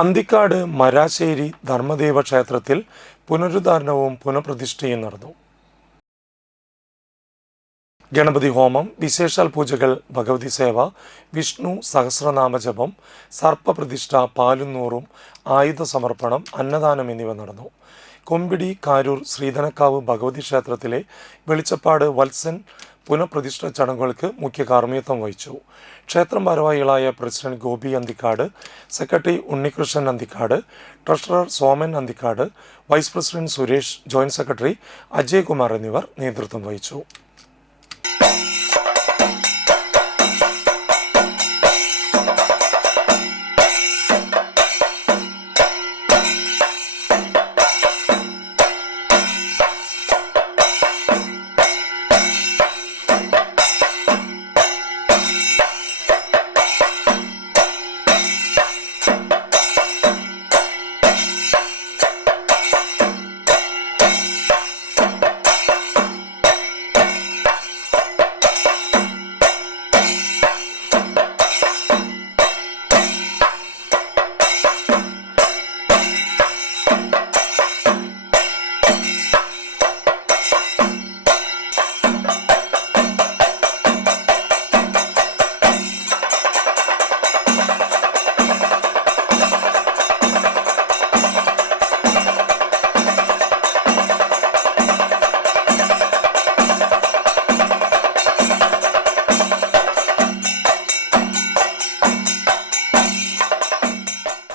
അന്തിക്കാട് മരാശ്ശേരി ധർമ്മദേവ ക്ഷേത്രത്തിൽ പുനരുദ്ധാരണവും പുനഃപ്രതിഷ്ഠയും നടന്നു. ഗണപതി ഹോമം, വിശേഷാൽ പൂജകൾ, ഭഗവതി സേവ, വിഷ്ണു സഹസ്രനാമജപം, സർപ്പപ്രതിഷ്ഠ, പാലുന്നൂറും, ആയുധ സമർപ്പണം, അന്നദാനം എന്നിവ നടന്നു. കൊമ്പിടി കാരൂർ ശ്രീധനക്കാവ് ഭഗവതി ക്ഷേത്രത്തിലെ വെളിച്ചപ്പാട് വത്സൻ പുനഃപ്രതിഷ്ഠ ചടങ്ങുകൾക്ക് മുഖ്യ കാർമ്മികത്വം വഹിച്ചു. ക്ഷേത്രം ഭാരവാഹികളായ president Gopi Anthikkad, secretary Unnikrishnan Anthikkad, treasurer Soman Anthikkad, vice president Suresh, joint secretary Ajay Kumar എന്നിവർ നേതൃത്വം വഹിച്ചു.